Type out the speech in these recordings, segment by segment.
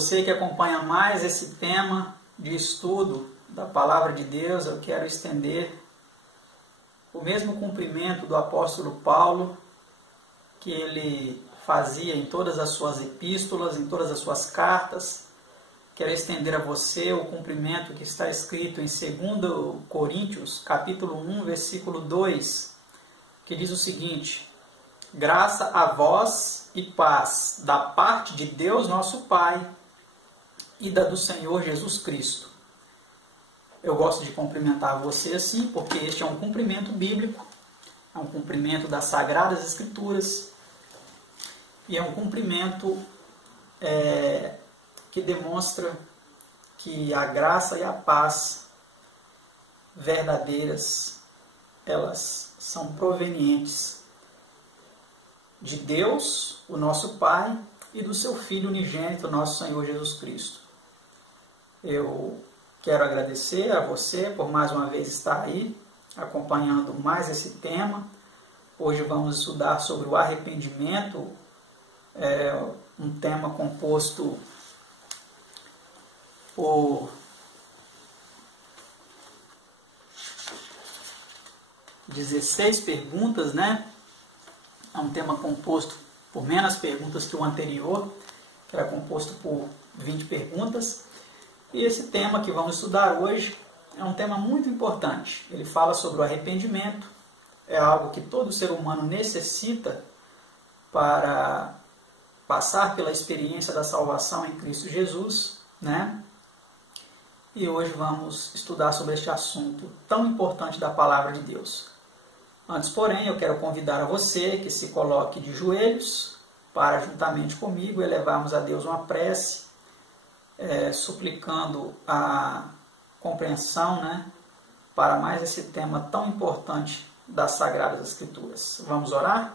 você que acompanha mais esse tema de estudo da Palavra de Deus, eu quero estender o mesmo cumprimento do apóstolo Paulo, que ele fazia em todas as suas epístolas, em todas as suas cartas. Quero estender a você o cumprimento que está escrito em 2 Coríntios, capítulo 1, versículo 2, que diz o seguinte: graça a vós e paz da parte de Deus nosso Pai e da do Senhor Jesus Cristo. Eu gosto de cumprimentar você assim, porque este é um cumprimento bíblico, é um cumprimento das Sagradas Escrituras, e é um cumprimento que demonstra que a graça e a paz verdadeiras, elas são provenientes de Deus, o nosso Pai, e do seu Filho unigênito, nosso Senhor Jesus Cristo. Eu quero agradecer a você por mais uma vez estar aí, acompanhando mais esse tema. Hoje vamos estudar sobre o arrependimento, um tema composto por 16 perguntas, né? É um tema composto por menos perguntas que o anterior, que era composto por 20 perguntas. E esse tema que vamos estudar hoje é um tema muito importante. Ele fala sobre o arrependimento, é algo que todo ser humano necessita para passar pela experiência da salvação em Cristo Jesus, né? E hoje vamos estudar sobre este assunto tão importante da Palavra de Deus. Antes, porém, eu quero convidar a você que se coloque de joelhos para, juntamente comigo, elevarmos a Deus uma prece, suplicando a compreensão, né, para mais esse tema tão importante das Sagradas Escrituras. Vamos orar?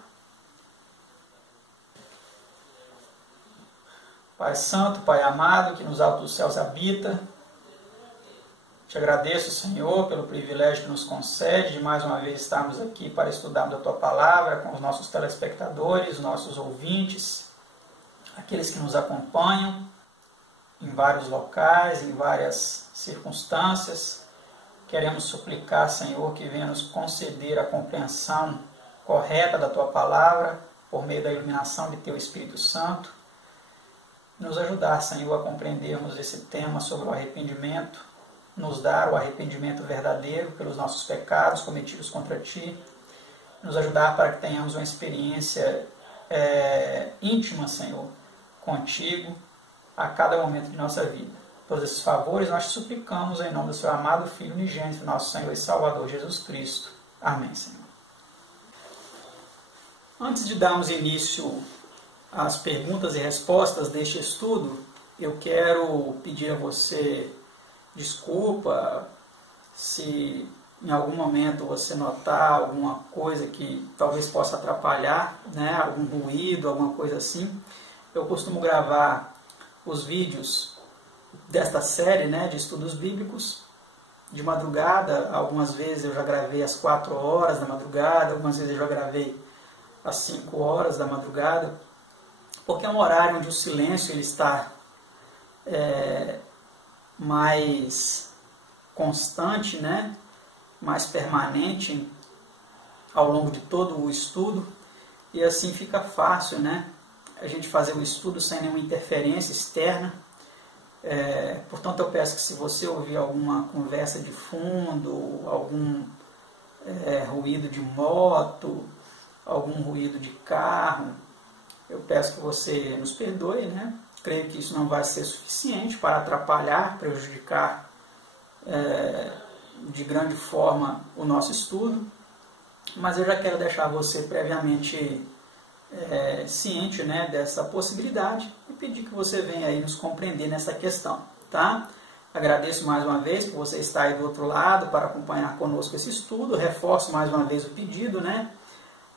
Pai Santo, Pai amado, que nos altos céus habita, te agradeço, Senhor, pelo privilégio que nos concede de mais uma vez estarmos aqui para estudarmos a Tua Palavra com os nossos telespectadores, nossos ouvintes, aqueles que nos acompanham em vários locais, em várias circunstâncias. Queremos suplicar, Senhor, que venha nos conceder a compreensão correta da Tua Palavra por meio da iluminação de Teu Espírito Santo. Nos ajudar, Senhor, a compreendermos esse tema sobre o arrependimento, nos dar o arrependimento verdadeiro pelos nossos pecados cometidos contra Ti, nos ajudar para que tenhamos uma experiência íntima, Senhor, contigo, a cada momento de nossa vida. Todos esses favores nós te suplicamos em nome do Seu amado Filho unigênito, nosso Senhor e Salvador Jesus Cristo. Amém, Senhor. Antes de darmos início às perguntas e respostas deste estudo, eu quero pedir a você desculpa se em algum momento você notar alguma coisa que talvez possa atrapalhar, né? Algum ruído, alguma coisa assim. Eu costumo gravar os vídeos desta série, né, de estudos bíblicos de madrugada. Algumas vezes eu já gravei às 4 horas da madrugada, algumas vezes eu já gravei às 5 horas da madrugada, porque é um horário onde o silêncio ele está mais constante, né, mais permanente ao longo de todo o estudo, e assim fica fácil, né, a gente fazer o estudo sem nenhuma interferência externa. Portanto, eu peço que se você ouvir alguma conversa de fundo, algum ruído de moto, algum ruído de carro, eu peço que você nos perdoe, né? Creio que isso não vai ser suficiente para atrapalhar, prejudicar de grande forma o nosso estudo, mas eu já quero deixar você previamente ciente, né, dessa possibilidade e pedir que você venha aí nos compreender nessa questão, tá? Agradeço mais uma vez por você estar aí do outro lado para acompanhar conosco esse estudo. Reforço mais uma vez o pedido, né,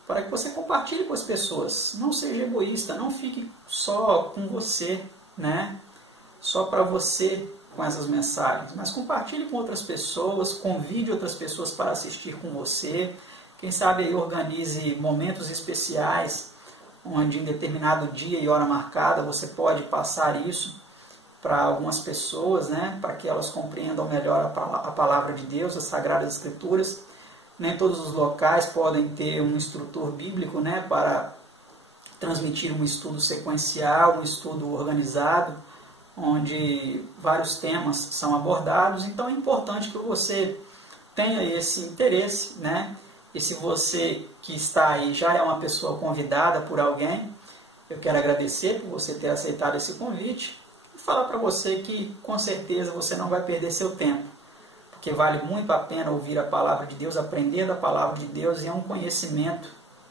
para que você compartilhe com as pessoas. Não seja egoísta, não fique só com você, né, só para você com essas mensagens, mas compartilhe com outras pessoas, convide outras pessoas para assistir com você. Quem sabe aí organize momentos especiais, onde em determinado dia e hora marcada você pode passar isso para algumas pessoas, né, para que elas compreendam melhor a palavra de Deus, as Sagradas Escrituras. Nem todos os locais podem ter um instrutor bíblico, né, para transmitir um estudo sequencial, um estudo organizado, onde vários temas são abordados. Então é importante que você tenha esse interesse, né? E se você que está aí já é uma pessoa convidada por alguém, eu quero agradecer por você ter aceitado esse convite e falar para você que com certeza você não vai perder seu tempo, porque vale muito a pena ouvir a palavra de Deus, aprender da palavra de Deus, e é um conhecimento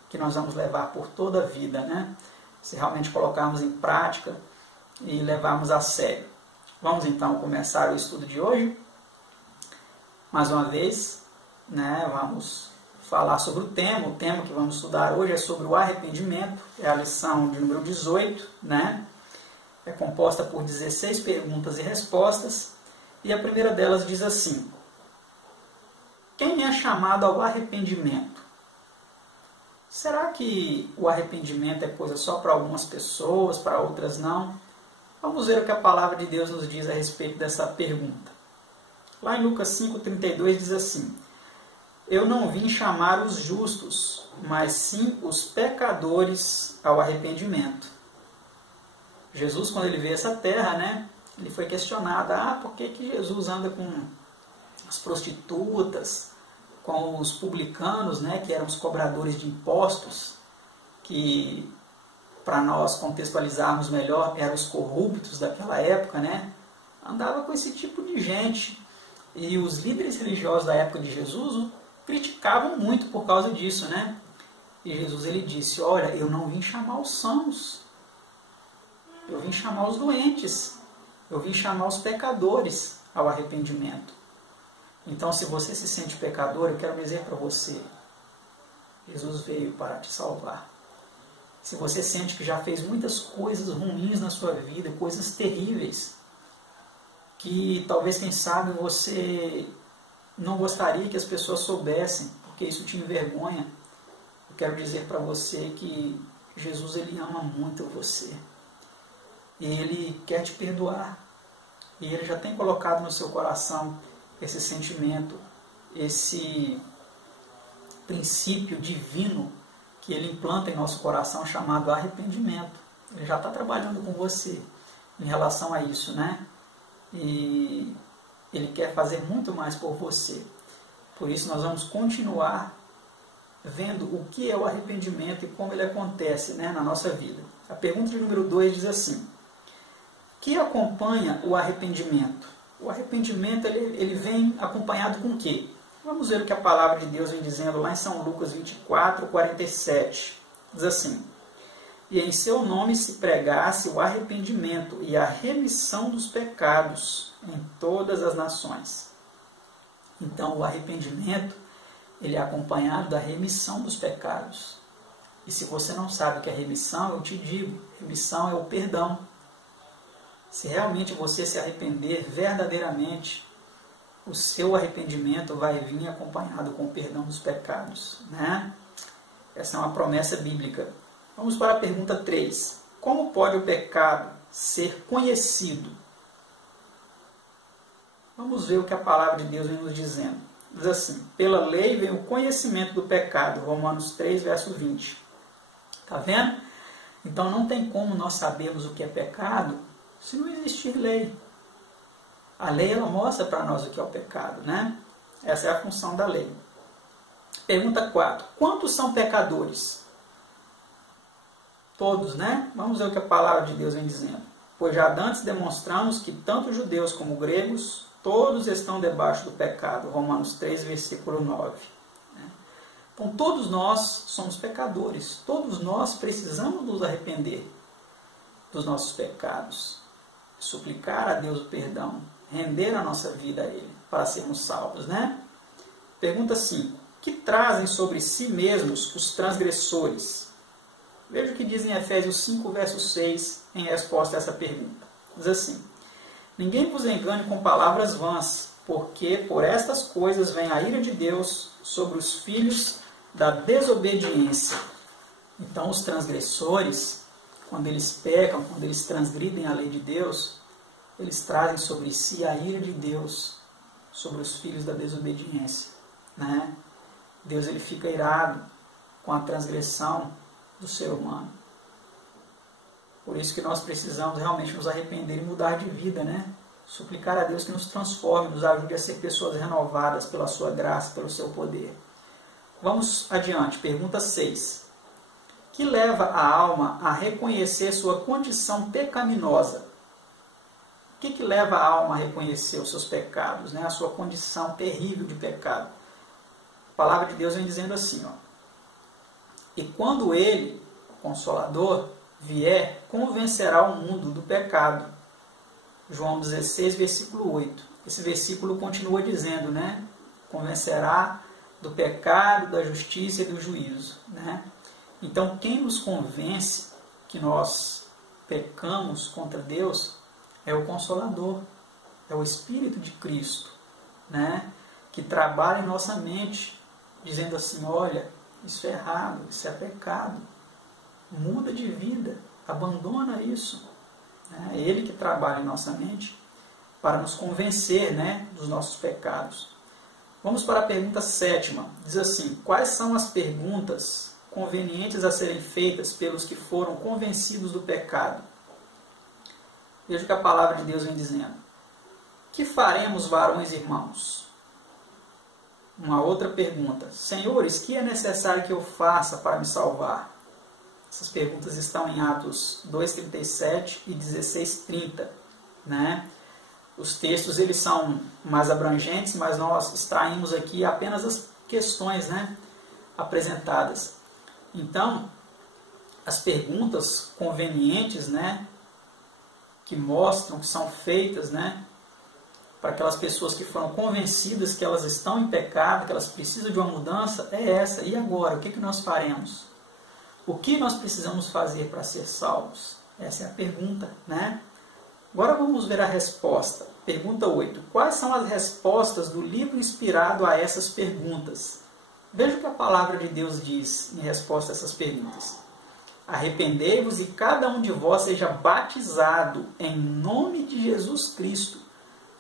que nós vamos levar por toda a vida, né? Se realmente colocarmos em prática e levarmos a sério. Vamos então começar o estudo de hoje. Mais uma vez, né, vamos falar sobre o tema. O tema que vamos estudar hoje é sobre o arrependimento. É a lição de número 18, né? É composta por 16 perguntas e respostas. E a primeira delas diz assim: quem é chamado ao arrependimento? Será que o arrependimento é coisa só para algumas pessoas, para outras não? Vamos ver o que a palavra de Deus nos diz a respeito dessa pergunta. Lá em Lucas 5,32 diz assim: eu não vim chamar os justos, mas sim os pecadores ao arrependimento. Jesus, quando ele veio a essa terra, né, ele foi questionado: por que Jesus anda com as prostitutas, com os publicanos, né, que eram os cobradores de impostos, que, para nós contextualizarmos melhor, eram os corruptos daquela época, né? Andava com esse tipo de gente. E os líderes religiosos da época de Jesus o criticavam muito por causa disso, né? E Jesus, ele disse: olha, eu não vim chamar os sãos, eu vim chamar os doentes, eu vim chamar os pecadores ao arrependimento. Então, se você se sente pecador, eu quero dizer para você, Jesus veio para te salvar. Se você sente que já fez muitas coisas ruins na sua vida, coisas terríveis, que talvez, quem sabe, você não gostaria que as pessoas soubessem, porque isso te envergonha, eu quero dizer para você que Jesus, ele ama muito você. E ele quer te perdoar. E ele já tem colocado no seu coração esse sentimento, esse princípio divino que ele implanta em nosso coração, chamado arrependimento. Ele já está trabalhando com você em relação a isso, né? E ele quer fazer muito mais por você. Por isso nós vamos continuar vendo o que é o arrependimento e como ele acontece, né, na nossa vida. A pergunta de número 2 diz assim: o que acompanha o arrependimento? O arrependimento ele vem acompanhado com o quê? Vamos ver o que a palavra de Deus vem dizendo lá em São Lucas 24:47. Diz assim: e em seu nome se pregasse o arrependimento e a remissão dos pecados em todas as nações. Então, o arrependimento ele é acompanhado da remissão dos pecados. E se você não sabe o que é remissão, eu te digo, remissão é o perdão. Se realmente você se arrepender verdadeiramente, o seu arrependimento vai vir acompanhado com o perdão dos pecados, né? Essa é uma promessa bíblica. Vamos para a pergunta 3. Como pode o pecado ser conhecido? Vamos ver o que a palavra de Deus vem nos dizendo. Diz assim: pela lei vem o conhecimento do pecado. Romanos 3, verso 20. Está vendo? Então não tem como nós sabermos o que é pecado se não existir lei. A lei, ela mostra para nós o que é o pecado, né? Essa é a função da lei. Pergunta 4. Quantos são pecadores? Todos, né? Vamos ver o que a palavra de Deus vem dizendo. Pois já dantes demonstramos que tanto judeus como gregos, todos estão debaixo do pecado. Romanos 3, versículo 9. Então todos nós somos pecadores. Todos nós precisamos nos arrepender dos nossos pecados, suplicar a Deus o perdão, render a nossa vida a Ele, para sermos salvos, né? Pergunta 5. Que trazem sobre si mesmos os transgressores? Veja o que diz em Efésios 5, verso 6, em resposta a essa pergunta. Diz assim: ninguém vos engane com palavras vãs, porque por estas coisas vem a ira de Deus sobre os filhos da desobediência. Então os transgressores, quando eles pecam, quando eles transgridem a lei de Deus, eles trazem sobre si a ira de Deus sobre os filhos da desobediência, né? Deus ele fica irado com a transgressão do ser humano. Por isso que nós precisamos realmente nos arrepender e mudar de vida, né? Suplicar a Deus que nos transforme, nos ajude a ser pessoas renovadas pela sua graça, pelo seu poder. Vamos adiante, pergunta 6. Que leva a alma a reconhecer sua condição pecaminosa? O que leva a alma a reconhecer os seus pecados, né? A sua condição terrível de pecado? A palavra de Deus vem dizendo assim, ó. E quando ele, o Consolador, vier, convencerá o mundo do pecado. João 16, versículo 8. Esse versículo continua dizendo, né? Convencerá do pecado, da justiça e do juízo, né? Então, quem nos convence que nós pecamos contra Deus é o Consolador, é o Espírito de Cristo, né? Que trabalha em nossa mente, dizendo assim, olha, isso é errado, isso é pecado, muda de vida, abandona isso. É Ele que trabalha em nossa mente para nos convencer, né, dos nossos pecados. Vamos para a pergunta 7ª. Diz assim, quais são as perguntas convenientes a serem feitas pelos que foram convencidos do pecado? Veja o que a palavra de Deus vem dizendo. Que faremos, varões e irmãos? Uma outra pergunta. Senhores, que é necessário que eu faça para me salvar? Essas perguntas estão em Atos 2:37 e 16:30, né? Os textos eles são mais abrangentes, mas nós extraímos aqui apenas as questões, né, apresentadas. Então, as perguntas convenientes, né, que mostram que são feitas, né, para aquelas pessoas que foram convencidas que elas estão em pecado, que elas precisam de uma mudança, é essa. E agora, o que nós faremos? O que nós precisamos fazer para ser salvos? Essa é a pergunta, né? Agora vamos ver a resposta. Pergunta 8. Quais são as respostas do livro inspirado a essas perguntas? Veja o que a palavra de Deus diz em resposta a essas perguntas. Arrependei-vos e cada um de vós seja batizado em nome de Jesus Cristo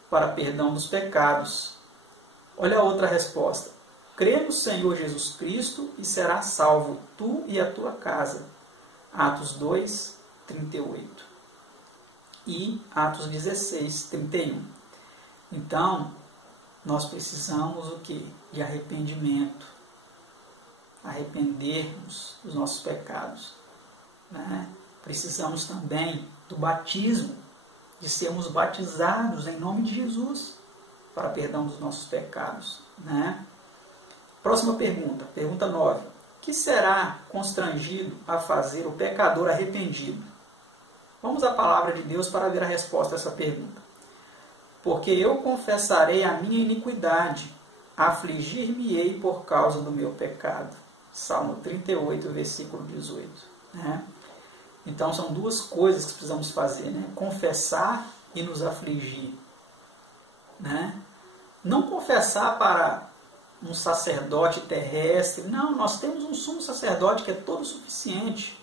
para perdão dos pecados. Olha a outra resposta. Crê no Senhor Jesus Cristo e será salvo, tu e a tua casa. Atos 2:38 e Atos 16:31. Então, nós precisamos o quê? De arrependimento. Arrependermos dos nossos pecados, né? Precisamos também do batismo, de sermos batizados em nome de Jesus para perdão dos nossos pecados, né? Próxima pergunta, pergunta 9. Que será constrangido a fazer o pecador arrependido? Vamos à palavra de Deus para ver a resposta a essa pergunta. Porque eu confessarei a minha iniquidade, afligir-me-ei por causa do meu pecado. Salmo 38, versículo 18. Né? Então são duas coisas que precisamos fazer, né? Confessar e nos afligir. Né? Não confessar para um sacerdote terrestre. Não, nós temos um sumo sacerdote que é todo suficiente.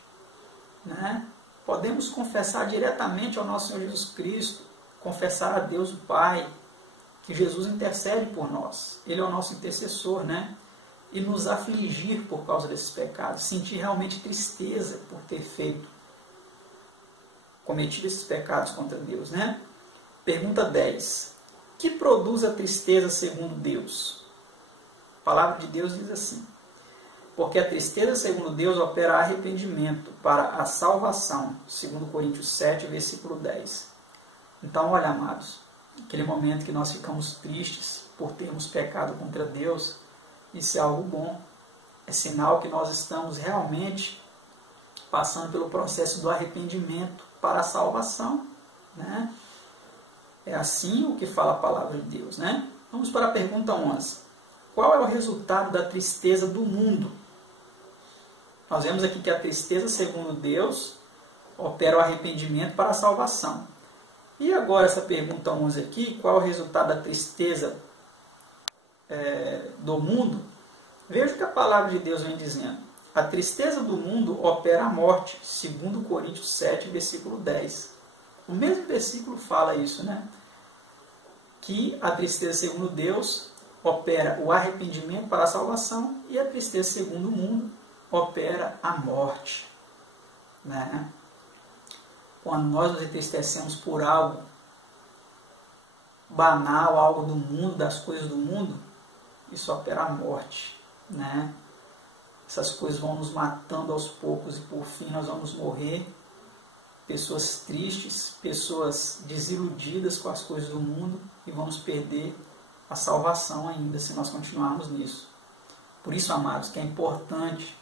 Né? Podemos confessar diretamente ao nosso Senhor Jesus Cristo, confessar a Deus o Pai, que Jesus intercede por nós. Ele é o nosso intercessor, né? E nos afligir por causa desses pecados, sentir realmente tristeza por ter cometido esses pecados contra Deus, né? Pergunta 10. Que produz a tristeza segundo Deus? A palavra de Deus diz assim: porque a tristeza segundo Deus opera arrependimento para a salvação, segundo Coríntios 7, versículo 10. Então, olha, amados, aquele momento que nós ficamos tristes por termos pecado contra Deus, isso é algo bom. É sinal que nós estamos realmente passando pelo processo do arrependimento para a salvação, né? É assim o que fala a palavra de Deus, né? Vamos para a pergunta 11. Qual é o resultado da tristeza do mundo? Nós vemos aqui que a tristeza, segundo Deus, opera o arrependimento para a salvação. E agora essa pergunta 11 aqui, qual é o resultado da tristeza do mundo? Veja o que a palavra de Deus vem dizendo. A tristeza do mundo opera a morte, segundo Coríntios 7, versículo 10. O mesmo versículo fala isso, né? Que a tristeza segundo Deus opera o arrependimento para a salvação e a tristeza segundo o mundo opera a morte, né? Quando nós nos entristecemos por algo banal, algo do mundo, das coisas do mundo, isso opera a morte, né? Essas coisas vão nos matando aos poucos e por fim nós vamos morrer. Pessoas tristes, pessoas desiludidas com as coisas do mundo e vamos perder a salvação ainda se nós continuarmos nisso. Por isso, amados, que é importante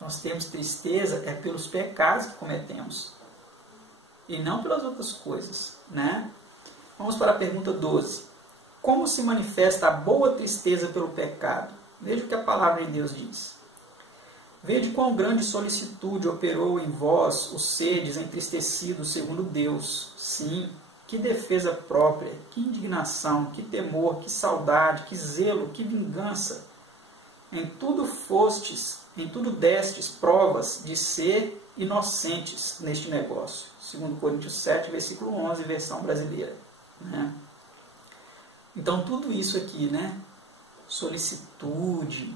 nós termos tristeza é pelos pecados que cometemos e não pelas outras coisas, né? Vamos para a pergunta 12. Como se manifesta a boa tristeza pelo pecado? Veja o que a palavra de Deus diz. Vede quão grande solicitude operou em vós os sedes entristecidos segundo Deus. Sim, que defesa própria, que indignação, que temor, que saudade, que zelo, que vingança. Em tudo destes provas de ser inocentes neste negócio. 2 Coríntios 7, versículo 11, versão brasileira, né? Então, tudo isso aqui, né? Solicitude,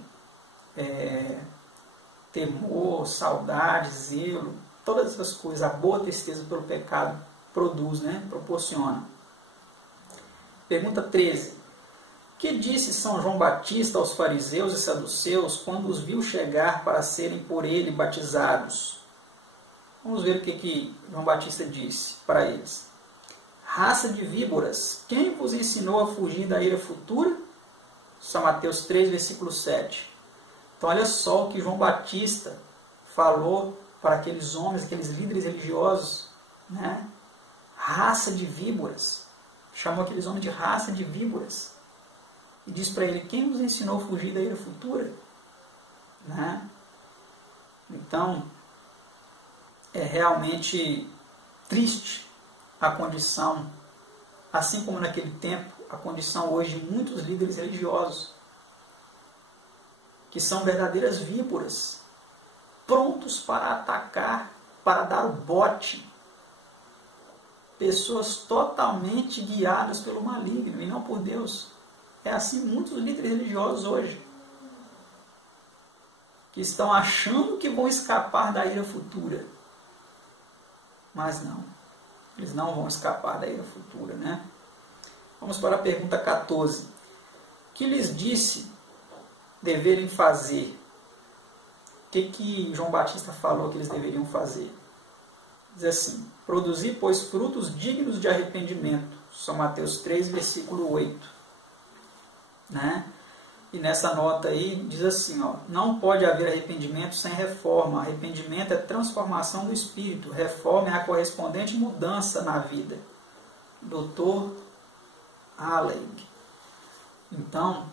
temor, saudade, zelo, todas essas coisas, a boa tristeza pelo pecado produz, né? Proporciona. Pergunta 13. Que disse São João Batista aos fariseus e saduceus quando os viu chegar para serem por ele batizados? Vamos ver o que João Batista disse para eles. Raça de víboras, quem vos ensinou a fugir da ira futura? São Mateus 3, versículo 7. Então olha só o que João Batista falou para aqueles homens, aqueles líderes religiosos, né? Raça de víboras. Chamou aqueles homens de raça de víboras. E diz para ele, quem vos ensinou a fugir da ira futura? Né? Então, é realmente triste a condição, assim como naquele tempo, a condição hoje de muitos líderes religiosos, que são verdadeiras víboras, prontos para atacar, para dar o bote. Pessoas totalmente guiadas pelo maligno e não por Deus. É assim muitos líderes religiosos hoje, que estão achando que vão escapar da ira futura. Mas não, eles não vão escapar da ira futura, né? Vamos para a pergunta 14. Que lhes disse deverem fazer? O que João Batista falou que eles deveriam fazer? Diz assim, produzir, pois, frutos dignos de arrependimento. São Mateus 3, versículo 8. Né? E nessa nota aí diz assim, ó, não pode haver arrependimento sem reforma. Arrependimento é transformação do espírito. Reforma é a correspondente mudança na vida. Dr. Alleg. Então,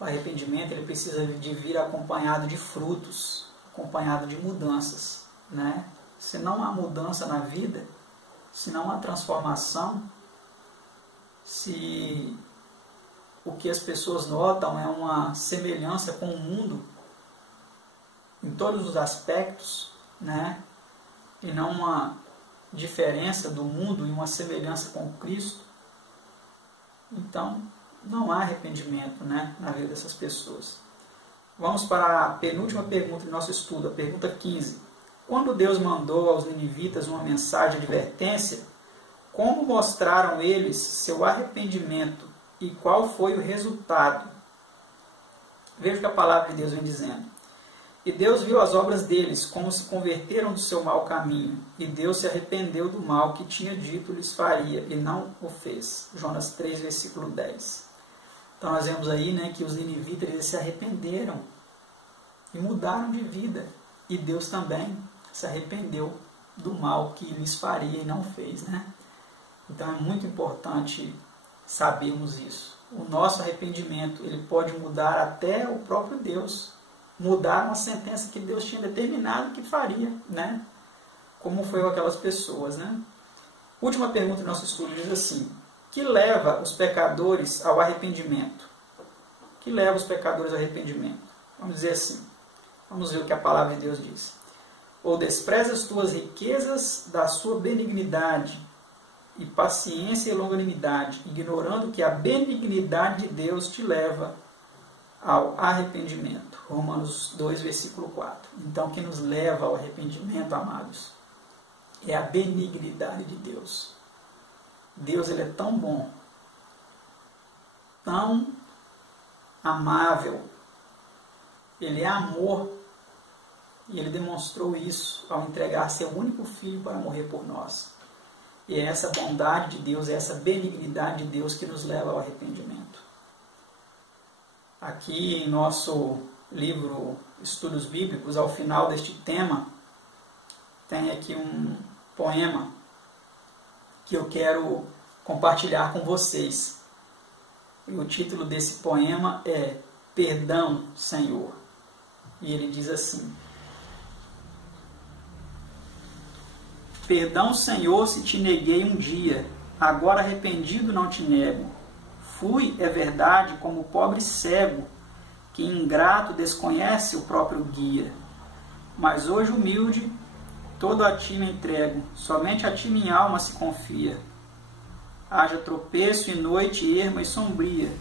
o arrependimento ele precisa de vir acompanhado de frutos, acompanhado de mudanças, né? Se não há mudança na vida, se não há transformação, se o que as pessoas notam é uma semelhança com o mundo em todos os aspectos, né? E não uma diferença do mundo e uma semelhança com Cristo, então não há arrependimento, né, na vida dessas pessoas. Vamos para a penúltima pergunta do nosso estudo, a pergunta 15. Quando Deus mandou aos ninivitas uma mensagem de advertência, como mostraram eles seu arrependimento e qual foi o resultado? Veja o que a palavra de Deus vem dizendo. E Deus viu as obras deles, como se converteram do seu mau caminho, e Deus se arrependeu do mal que tinha dito lhes faria, e não o fez. Jonas 3, versículo 10. Então nós vemos aí, né, que os ninivitas eles se arrependeram e mudaram de vida, e Deus também se arrependeu do mal que lhes faria e não fez, né? Então é muito importante sabermos isso. O nosso arrependimento ele pode mudar até o próprio Deus, mudar uma sentença que Deus tinha determinado que faria, né? Como foi com aquelas pessoas, né? Última pergunta do nosso estudo diz assim: que leva os pecadores ao arrependimento? Que leva os pecadores ao arrependimento? Vamos dizer assim. Vamos ver o que a palavra de Deus diz. Ou despreza as tuas riquezas da sua benignidade e paciência e longanimidade, ignorando que a benignidade de Deus te leva ao arrependimento. Romanos 2, versículo 4. Então, o que nos leva ao arrependimento, amados, é a benignidade de Deus. Deus, ele é tão bom, tão amável, ele é amor, e ele demonstrou isso ao entregar seu único filho para morrer por nós. E é essa bondade de Deus, é essa benignidade de Deus que nos leva ao arrependimento. Aqui em nosso livro Estudos Bíblicos, ao final deste tema, tem aqui um poema que eu quero compartilhar com vocês. E o título desse poema é Perdão, Senhor. E ele diz assim: Perdão, Senhor, se te neguei um dia, agora arrependido não te nego. Fui, é verdade, como o pobre cego, que ingrato desconhece o próprio guia. Mas hoje humilde, todo a ti me entrego, somente a ti minha alma se confia. Haja tropeço e noite erma e sombria,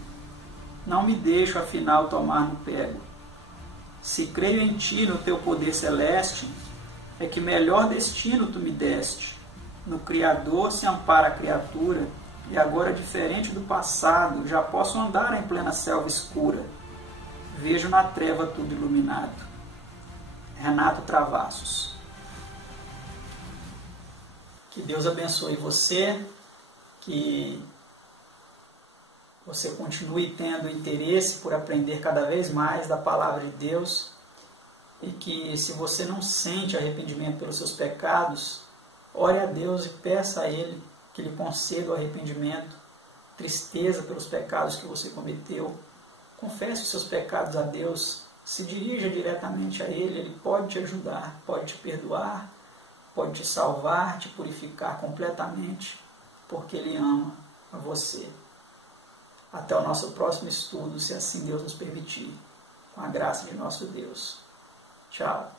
não me deixo afinal tomar no pego. Se creio em ti, no teu poder celeste, é que melhor destino tu me deste. No Criador se ampara a criatura, e agora, diferente do passado, já posso andar em plena selva escura. Vejo na treva tudo iluminado. Renato Travassos. Que Deus abençoe você, que você continue tendo interesse por aprender cada vez mais da palavra de Deus, e que, se você não sente arrependimento pelos seus pecados, ore a Deus e peça a Ele que lhe conceda o arrependimento, tristeza pelos pecados que você cometeu. Confesse os seus pecados a Deus, se dirija diretamente a Ele, Ele pode te ajudar, pode te perdoar, pode te salvar, te purificar completamente, porque Ele ama a você. Até o nosso próximo estudo, se assim Deus nos permitir, com a graça de nosso Deus. Tchau.